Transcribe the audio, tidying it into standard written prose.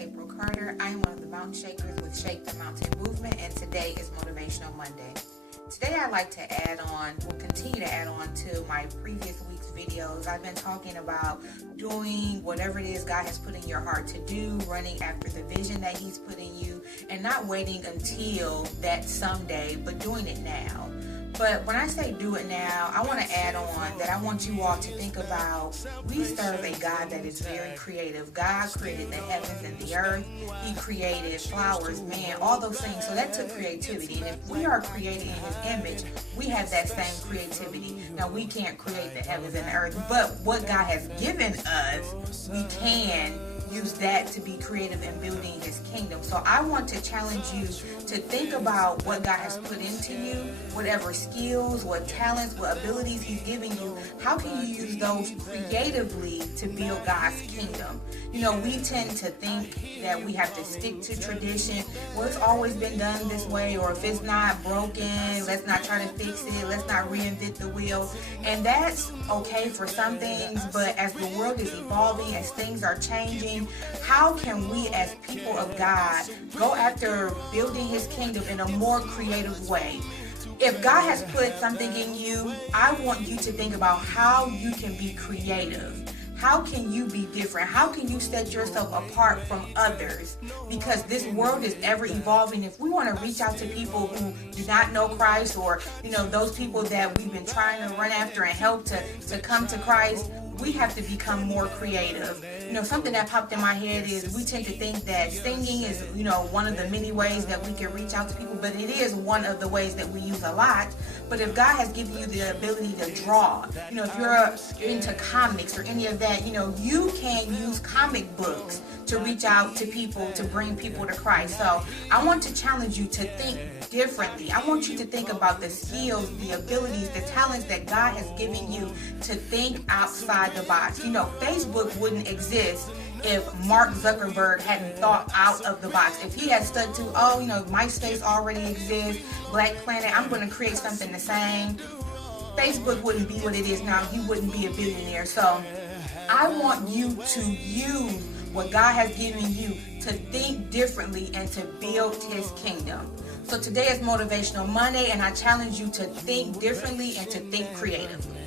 April Carter. I am one of the mountain shakers with Shake the Mountain Movement, and today is Motivational Monday. Today I'd like to continue to add on to my previous week's videos. I've been talking about doing whatever it is God has put in your heart to do, running after the vision that He's put in you, and not waiting until that someday, but doing it now. But when I say do it now, I want to add on that I want you all to think about, we serve a God that is very creative. God created the heavens and the earth. He created flowers, man, all those things. So that took creativity. And if we are created in His image, we have that same creativity. Now, we can't create the heavens and the earth, but what God has given us, we can use that to be creative in building His kingdom. So I want to challenge you to think about what God has put into you, whatever skills, what talents, what abilities He's giving you. How can you use those creatively to build God's kingdom? You know, we tend to think that we have to stick to tradition. Well, it's always been done this way, or if it's not broken, let's not try to fix it. Let's not reinvent the wheel. And that's okay for some things, but as the world is evolving, as things are changing, how can we as people of God go after building His kingdom in a more creative way? If God has put something in you, I want you to think about how you can be creative. How can you be different? How can you set yourself apart from others? Because this world is ever evolving. If we want to reach out to people who do not know Christ, or those people that we've been trying to run after and help to come to Christ, we have to become more creative. Something that popped in my head is we tend to think that singing is, one of the many ways that we can reach out to people, but it is one of the ways that we use a lot. But if God has given you the ability to draw, if you're into comics or any of that, you can use comic books to reach out to people, to bring people to Christ. So I want to challenge you to think differently. I want you to think about the skills, the abilities, the talents that God has given you to think outside the box. Facebook wouldn't exist if Mark Zuckerberg hadn't thought out of the box. If he had stuck to, MySpace already exists, Black Planet, I'm going to create something the same, Facebook wouldn't be what it is now. He wouldn't be a billionaire. So I want you to use what God has given you to think differently and to build His kingdom. So today is Motivational Monday, and I challenge you to think differently and to think creatively.